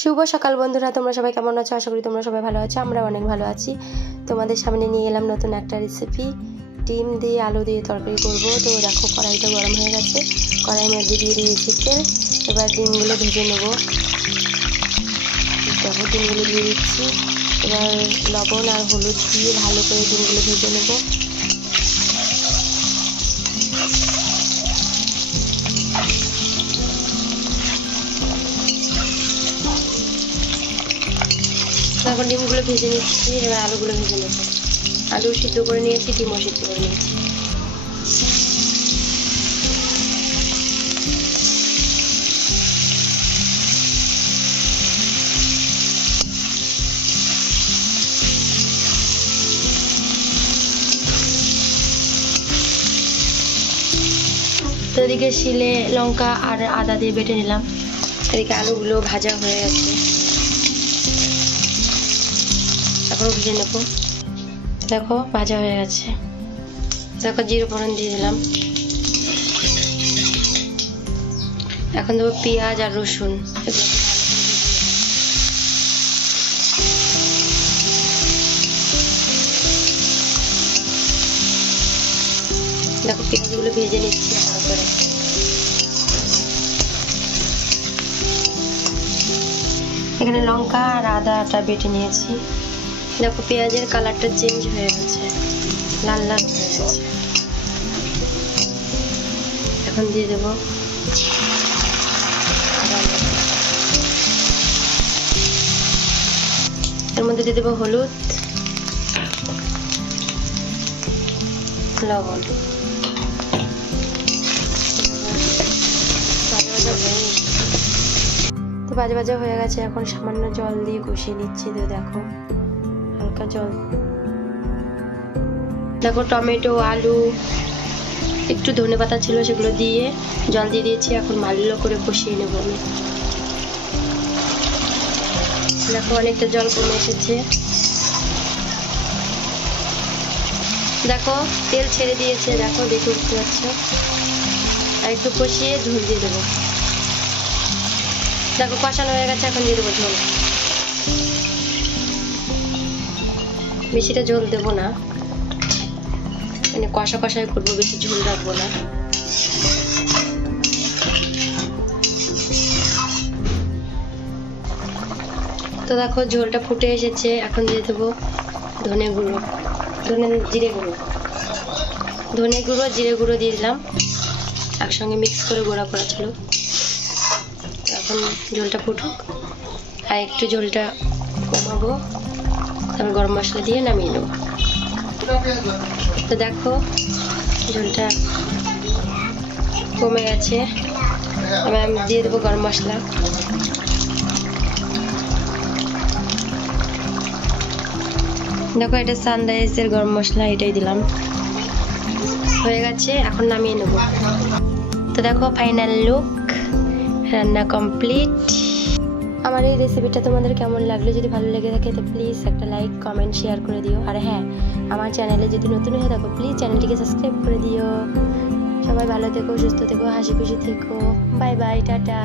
শুভ সকাল বন্ধুরা, তোমরা সবাই কেমন আছো? আশা করি তোমরা সবাই ভালো আছো। আমরা অনেক ভালো আছি। তোমাদের সামনে নিয়ে এলাম নতুন একটা রেসিপি। ডিম দিয়ে আলু দিয়ে তরকারি করব। তো দেখো কড়াইটা গরম হয়ে গেছে, কড়াইয়ের মধ্যে দিয়ে দিয়েছি তেল। এবার ডিমগুলো ভেজে নেব। দেখো ডিমগুলো দিয়ে দিচ্ছি। এবার লবণ আর হলুদ দিয়ে ভালো করে ডিমগুলো ভেজে নেব। এখন ডিমগুলো ভেজে নিচ্ছি। এবার আলুগুলো ভেজে নেব। আলু সিদ্ধ করে নিয়েছি, ডিমও সিদ্ধ করে নিয়েছি। তো এদিকে শিলে লঙ্কা আর আদা দিয়ে বেটে নিলাম। এদিকে আলুগুলো ভাজা হয়ে গেছে, এখন ভেজে নেবো। দেখো ভাজা হয়ে গেছে। দেখো জিরে ফোড়ন দিয়ে দিলাম। এখন দেবো পেঁয়াজ আর রসুন। দেখো পেঁয়াজগুলো ভেজে নিচ্ছি ভালো করে। এখানে লঙ্কা আর আদাটা বেটে নিয়েছি। দেখো পেঁয়াজের কালারটা চেঞ্জ হয়ে গেছে, লাল লাল হয়ে গেছে। এখন দিয়ে দেবো এর মধ্যে দিয়ে দেবো হলুদ, লবণ। তো ভাজা ভাজা হয়ে গেছে। এখন সামান্য জল দিয়ে কষিয়ে নিচ্ছি। তো দেখো হালকা জল। দেখো টমেটো, আলু, একটু ধনেপাতা ছিল, সেগুলো দিয়ে জল দিয়ে দিয়েছি। এখন ভালো করে কষিয়ে নেবো আমি। দেখো অনেকটা জল কমে এসেছে। দেখো তেল ছেড়ে দিয়েছে, দেখো দেখে উঠতে পারছো। আর একটু কষিয়ে ঝোল দিয়ে দেবো। দেখো কষানো হয়ে গেছে, এখন দিয়ে দেবো ঝোল। বেশিটা ঝোল দেবো না, মানে কষা কষাই করবো, বেশি ঝোল রাখবো না। তো দেখো ঝোলটা ফুটে এসেছে। এখন দিয়ে দেবো ধনে গুঁড়ো, জিরে গুঁড়ো। ধনে গুঁড়ো জিরে গুঁড়ো দিয়ে দিলাম, একসঙ্গে মিক্স করে গুঁড়া করা ছিল। এখন ঝোলটা ফুটুক, আর একটু ঝোলটা কমাবো, তারপর গরম মশলা দিয়ে নামিয়ে নেব। তো দেখো ঝোলটা কমে গেছে। এবার আমি দিয়ে দেবো গরম মশলা। দেখো এটা সানরাইজের গরম মশলা, এটাই দিলাম। হয়ে গেছে, এখন নামিয়ে নেব। তো দেখো ফাইনাল লুক, রান্না কমপ্লিট। আমার এই রেসিপিটা তোমাদের কেমন লাগলো? যদি ভালো লেগে থাকে তো প্লিজ একটা লাইক, কমেন্ট, শেয়ার করে দিও। আর হ্যাঁ, আমার চ্যানেলে যদি নতুন হয়ে থাকো প্লিজ চ্যানেলটিকে সাবস্ক্রাইব করে দিও। সবাই ভালো থেকো, সুস্থ থেকো, হাসি খুশি থেকো। Bye bye, tata.